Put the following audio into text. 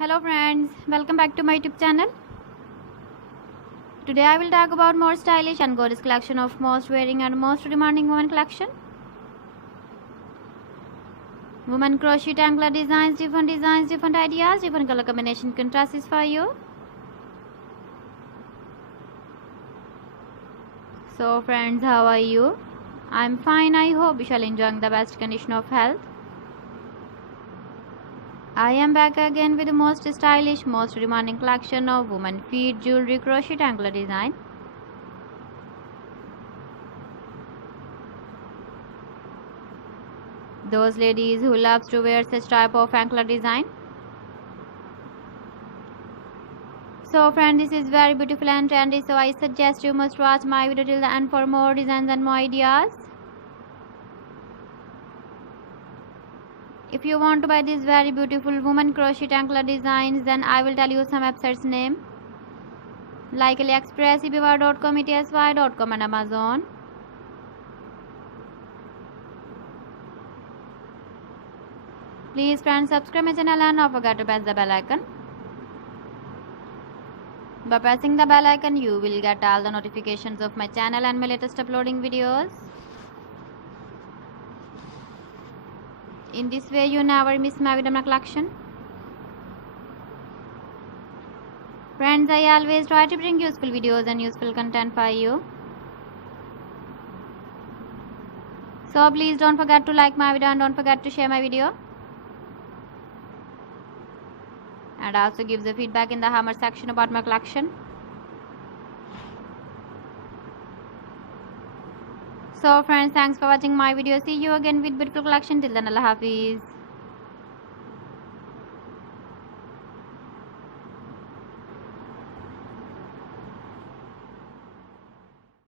Hello friends, welcome back to my YouTube channel. Today I will talk about more stylish and gorgeous collection of most wearing and most demanding women collection. Women crochet anklet designs, different ideas, different color combination contrasts for you. So friends, how are you? I'm fine. I hope you shall enjoying the best condition of health. I am back again with the most stylish, most demanding collection of women feet jewelry crochet anklet design. Those ladies who loves to wear such type of anklet design. So friend, this is very beautiful and trendy, so I suggest you must watch my video till the end for more designs and more ideas. If you want to buy these very beautiful woman crochet anklet designs, then I will tell you some websites name like AliExpress, eBay.com, ETSY.com and Amazon. Please friends, subscribe my channel and don't forget to press the bell icon. By pressing the bell icon, you will get all the notifications of my channel and my latest uploading videos. In this way, you never miss my video collection. Friends, I always try to bring useful videos and useful content for you. So please don't forget to like my video and don't forget to share my video. And also give the feedback in the comment section about my collection. So friends, thanks for watching my video. See you again with beautiful collection. Till then, Allah Hafiz.